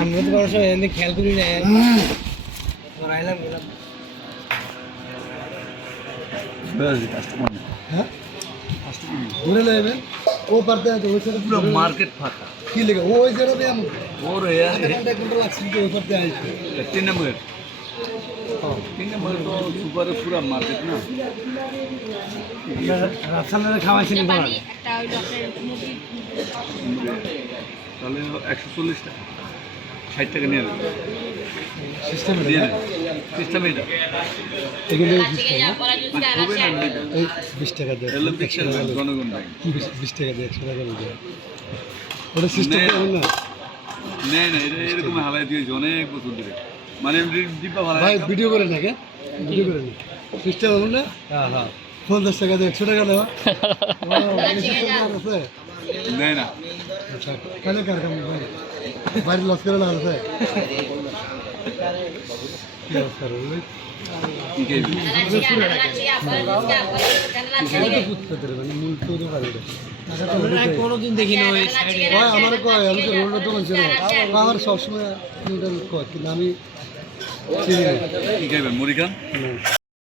আমরা তো অবশ্য এমনি খেয়াল করি না আইলাম গেলাম কাস্টমার হ্যাঁ ঘুরে নেবেন ও পারতে আছে ওই সাইডে পুরো মার্কেট ফাঁকা কি লেগে ওই সাইডে দিয়ে আমি ওর আধা ঘন্টা 1 ঘন্টা লাগছে যে ওই পারতে আসবে 3 নম্বর 3 নম্বর তো সুপারে পুরো মার্কেট না রাফসানের খাওয়াইছেন পানি একটা ওই ডক্টরের মুরগি তাহলে 140 টাকা 60 টাকা নিয়ে নেবে সিস্টেম দিয়ে দেবে সিস্টেম এটা এগুলো আজকে যা বলা যদি আর খুবই আছে না এই 20 টাকা দেয় এলো দেখছেন জনগণ নাই 20 টাকা দিয়ে 100 টাকা দিয়ে ওটা সিস্টেম কেমন না না না এটা এরকম হালাই দিয়েছে অনেক বছর ধরে মানে ডিব্বা ভালো ভাই ভিডিও করে না কে ভিডিও করে না সিস্টেম কেমন না হ্যাঁ হ্যাঁ 50 টাকা দিয়ে 100 টাকা দেওয়া আছে নেয় না আচ্ছা কালে কার কাম ভাই বাড়ি লস করে না আছে কি অবস্থা রে কি খাইবি মানে মূল তো দোকান কোনোদিন দেখি না ওই সাইডে ভাই আমার কয় আমি তো রোডের দোকান ছিল আমার সবসময় নিউটন কয় কিন্তু আমি চিনি না কি খাইবেন মুড়ি খান না।